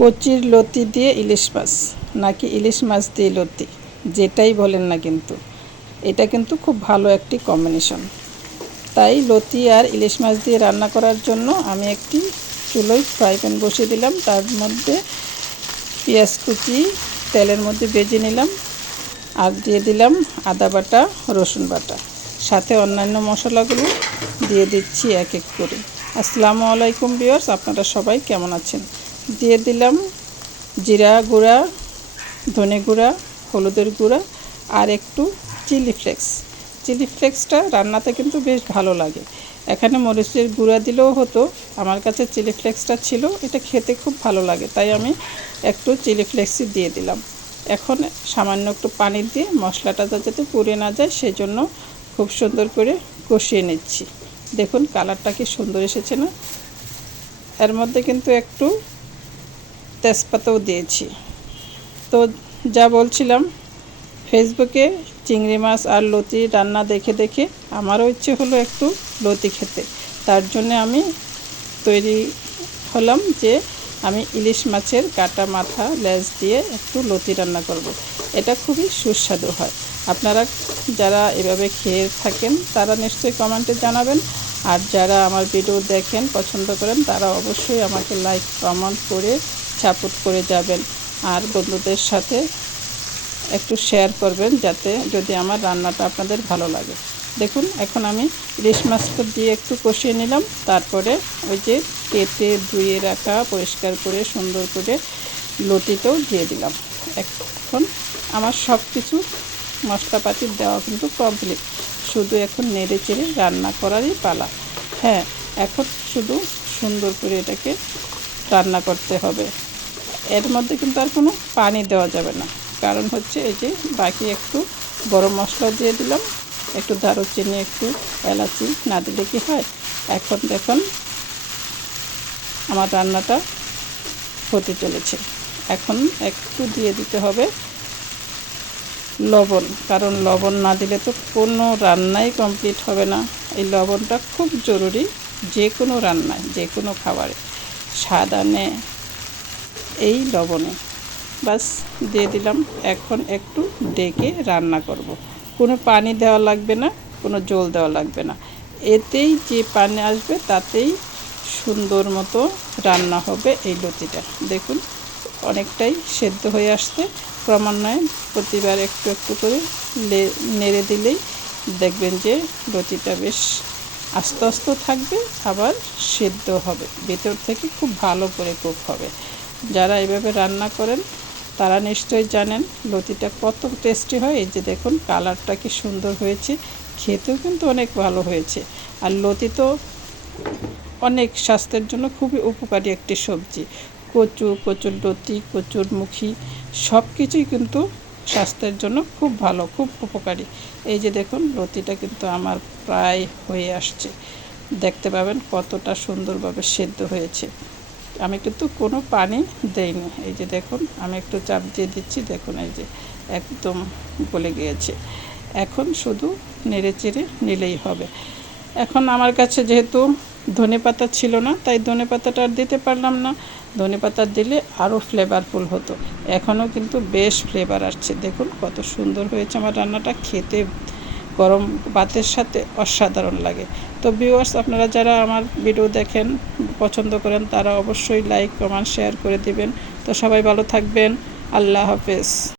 কচির লতি দিয়ে ইলিশ মাছ নাকি ইলিশ মাছ দিয়ে লতি, যেটাই বলেন না, কিন্তু এটা কিন্তু খুব ভালো একটি কম্বিনেশন। তাই লতি আর ইলিশ মাছ দিয়ে রান্না করার জন্য আমি একটি চুলোয় ফ্রাই প্যান বসিয়ে দিলাম। তার মধ্যে পেঁয়াজ কুচি তেলের মধ্যে ভেজে নিলাম, আর দিয়ে দিলাম আদা বাটা, রসুন বাটা, সাথে অন্যান্য মশলাগুলো দিয়ে দিচ্ছি এক এক করে। আসসালামু আলাইকুম ভিউয়ার্স, আপনারা সবাই কেমন আছেন? দিয়ে দিলাম জিরা গুঁড়া, ধনে গুঁড়া, হলুদের গুঁড়া আর একটু চিলি ফ্লেক্স। চিলি ফ্লেক্সটা রান্নাতে কিন্তু বেশ ভালো লাগে। এখানে মরিচের গুঁড়া দিলেও হতো, আমার কাছে চিলি ফ্লেক্সটা ছিল, এটা খেতে খুব ভালো লাগে, তাই আমি একটু চিলি ফ্লেক্সই দিয়ে দিলাম। এখন সামান্য একটু পানি দিয়ে মশলাটা যাতে পুড়ে না যায় সেজন্য খুব সুন্দর করে কষিয়ে নিচ্ছি। দেখুন কালারটা কি সুন্দর এসেছে না? এর মধ্যে কিন্তু একটু তেজপাতাও দিয়েছি। তো যা বলছিলাম, ফেসবুকে চিংড়ি মাছ আর লতি রান্না দেখে দেখে আমারও ইচ্ছে হলো একটু লতি খেতে। তার জন্য আমি তৈরি হলাম যে আমি ইলিশ মাছের কাটা মাথা লেজ দিয়ে একটু লতি রান্না করব। এটা খুবই সুস্বাদু হয়। আপনারা যারা এভাবে খেয়ে থাকেন তারা নিশ্চয়ই কমেন্টে জানাবেন, আর যারা আমার ভিডিও দেখেন পছন্দ করেন তারা অবশ্যই আমাকে লাইক কমেন্ট করে সাপোর্ট করে যাবেন, আর বন্ধুদের সাথে একটু শেয়ার করবেন যাতে যদি আমার রান্নাটা আপনাদের ভালো লাগে। দেখুন এখন আমি ইলিশ মাছটা দিয়ে একটু কষিয়ে নিলাম, তারপরে ওই যে কেটে ধুয়ে রাখা পরিষ্কার করে সুন্দর করে লতিটাও দিয়ে দিলাম। এখন আমার সব কিছু মশলাপাতি দেওয়া কিন্তু কমপ্লিট, শুধু এখন নেড়ে চেড়ে রান্না করারই পালা। হ্যাঁ, এখন শুধু সুন্দর করে এটাকে রান্না করতে হবে। এর মধ্যে কিন্তু আর কোনো পানি দেওয়া যাবে না, কারণ হচ্ছে এই যে বাকি একটু গরম মশলা দিয়ে দিলাম, একটু দারুচিনি, একটু এলাচি না দিলে কি হয়। এখন দেখুন আমার রান্নাটা হতে চলেছে। এখন একটু দিয়ে দিতে হবে লবণ, কারণ লবণ না দিলে তো কোনো রান্নাই কমপ্লিট হবে না। এই লবণটা খুব জরুরি যে কোনো রান্নায়, যে কোনো খাবারে স্বাদ আনে এই লবণে। বাস দিয়ে দিলাম। এখন একটু ডেকে রান্না করব। কোনো পানি দেওয়া লাগবে না, কোনো জল দেওয়া লাগবে না, এতেই যে পানি আসবে তাতেই সুন্দর মতো রান্না হবে এই লতিটা। দেখুন অনেকটাই সেদ্ধ হয়ে আসছে, ক্রমান্বয়ে প্রতিবার একটু একটু করে নেড়ে দিলেই দেখবেন যে লতিটা বেশ আস্তে আস্তে থাকবে, আবার সেদ্ধ হবে, ভেতর থেকে খুব ভালো করে কুক হবে। যারা এভাবে রান্না করেন তারা নিশ্চয়ই জানেন লতিটা কত টেস্টি হয়। এই যে দেখুন কালারটা কি সুন্দর হয়েছে, খেতেও কিন্তু অনেক ভালো হয়েছে। আর লতি তো অনেক স্বাস্থ্যের জন্য খুবই উপকারী একটি সবজি। কচুর লতি, কচুরমুখী সব কিছুই কিন্তু স্বাস্থ্যের জন্য খুব ভালো, খুব উপকারী। এই যে দেখুন লতিটা কিন্তু আমার প্রায় হয়ে আসছে, দেখতে পাবেন কতটা সুন্দরভাবে সেদ্ধ হয়েছে। আমি কিন্তু কোনো পানি দেইনি। এই যে দেখুন আমি একটু চাপ দিয়ে দিচ্ছি, দেখুন এই যে একদম গলে গিয়েছে। এখন শুধু নেড়ে চেড়ে নিলেই হবে। এখন আমার কাছে যেহেতু ধনেপাতা ছিল না, তাই ধনেপাতাটা আর দিতে পারলাম না। ধনেপাতা দিলে আরও ফ্লেভারফুল হতো। এখনও কিন্তু বেশ ফ্লেভার আসছে। দেখুন কত সুন্দর হয়েছে আমার রান্নাটা, খেতে গরম ভাতের সাথে অসাধারণ লাগে। তো ভিউয়ার্স, আপনারা যারা আমার ভিডিও দেখেন পছন্দ করেন তারা অবশ্যই লাইক কমেন্ট শেয়ার করে দিবেন। তো সবাই ভালো থাকবেন। আল্লাহ হাফেজ।